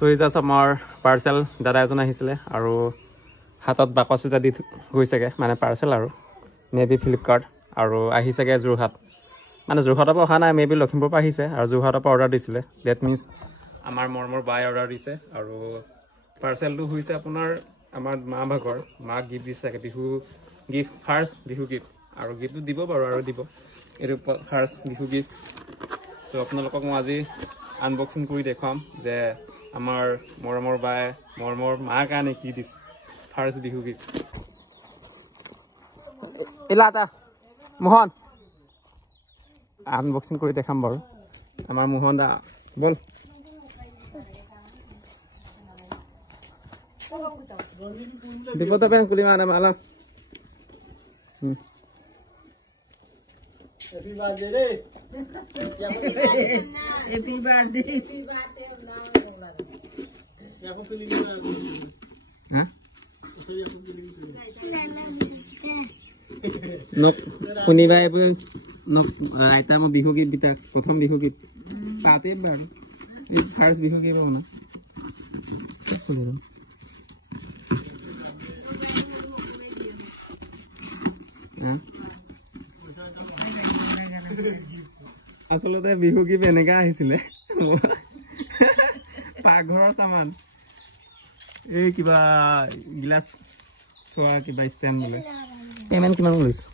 So just আমাৰ parcel দাদা এজন আহিছিলে আৰু হাতত বাকচ এটা দি গৈছেগৈ মানে পাৰ্চেল আৰু মে বি ফ্লিপকাৰ্ট আৰু আহিছেগৈ যোৰহাট মানে যোৰহাটৰ পৰা অহা নাই মে বি লখিমপুৰৰ পৰা আহিছে আৰু যোৰহাটৰ পৰা অৰ্ডাৰ দিছিলে ডেট মিনছ আমাৰ মৰমৰ বাই অৰ্ডাৰ দিছে আৰু পাৰ্চেলটো হৈছে আপোনাৰ আমাৰ মা ভাগৰ মাক গিফ্ট দিছে চাগে Bihu gift first Bihu gift আৰু গিফ্টটো দিব বাৰু আৰু দিব এইটো ফাৰ্ষ্ট বিহু গিফ্ট চ' আপোনালোকক মই আজি আনবক্সিং কৰি দেখুৱাম যে আমাৰ মৰমৰ বাই মৰমৰ মাৰ কাৰণে কি দিছে ফাৰ্ষ্ট বিহু গিফ্ট ইলাটা মোহন আনবক্সিং কৰি দেখাম বাৰু আমাৰ মোহন দা বল দিব তো বেং কুলি মানে মালা Happy birthday. Happy birthday. Happy birthday. Ya ko pili mo. Ha? Nok kuniba ebu nok aita mo bihu git bita prothom bihu git pate bar এই ফার্স্ট বিহু কি পাবো না আচলতে বিহু গিফ্ট এনেকা আহিছিলে পাকঘৰৰ সামান এই কিবা গ্লাস থোৱা কিবা ষ্টেণ্ড বোলে পেমেন্ট কিমান লৈছে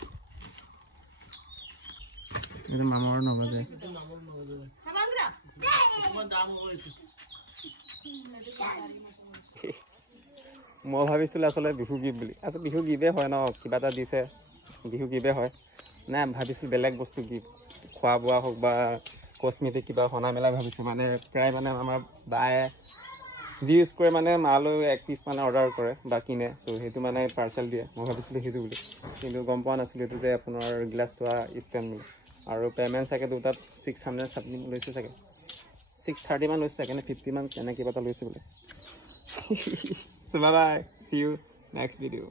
এটা মামৰ নগজে মই ভাবিছিলো আসলে বিহু গিফ্ট বুলি আসলে বিহু গিফ্টে হয় ন কিবা এটা দিছে বিহু গিফ্টে হয় না ভাবিছিলো বেলেগ বস্তু গিফ্ট খোৱা বোৱা হোক বা কসমেটিক কিবা হনা মেলা ভাবিছো মানে প্ৰায় মানে আমাৰ বায়ে যি ইউজ কৰে মানে মালৈ এক পিস মানে অৰ্ডাৰ কৰে বা কিনে সো হেতু মানে পাৰ্সেল দিয়ে মই ভাবিছিলো হেতু বুলি কিন্তু গম পোৱা নাছিলো এটো যে আপোনাৰ গ্লাস থোৱা ষ্টেণ্ড বুলি আৰু পেমেন্ট চাগে দুটাত 600 সামথিং লৈছে চাগে 630 মান লৈছে চাগে 50 মান এনে কিবা এটা লৈছে বোলে so bye bye see you next video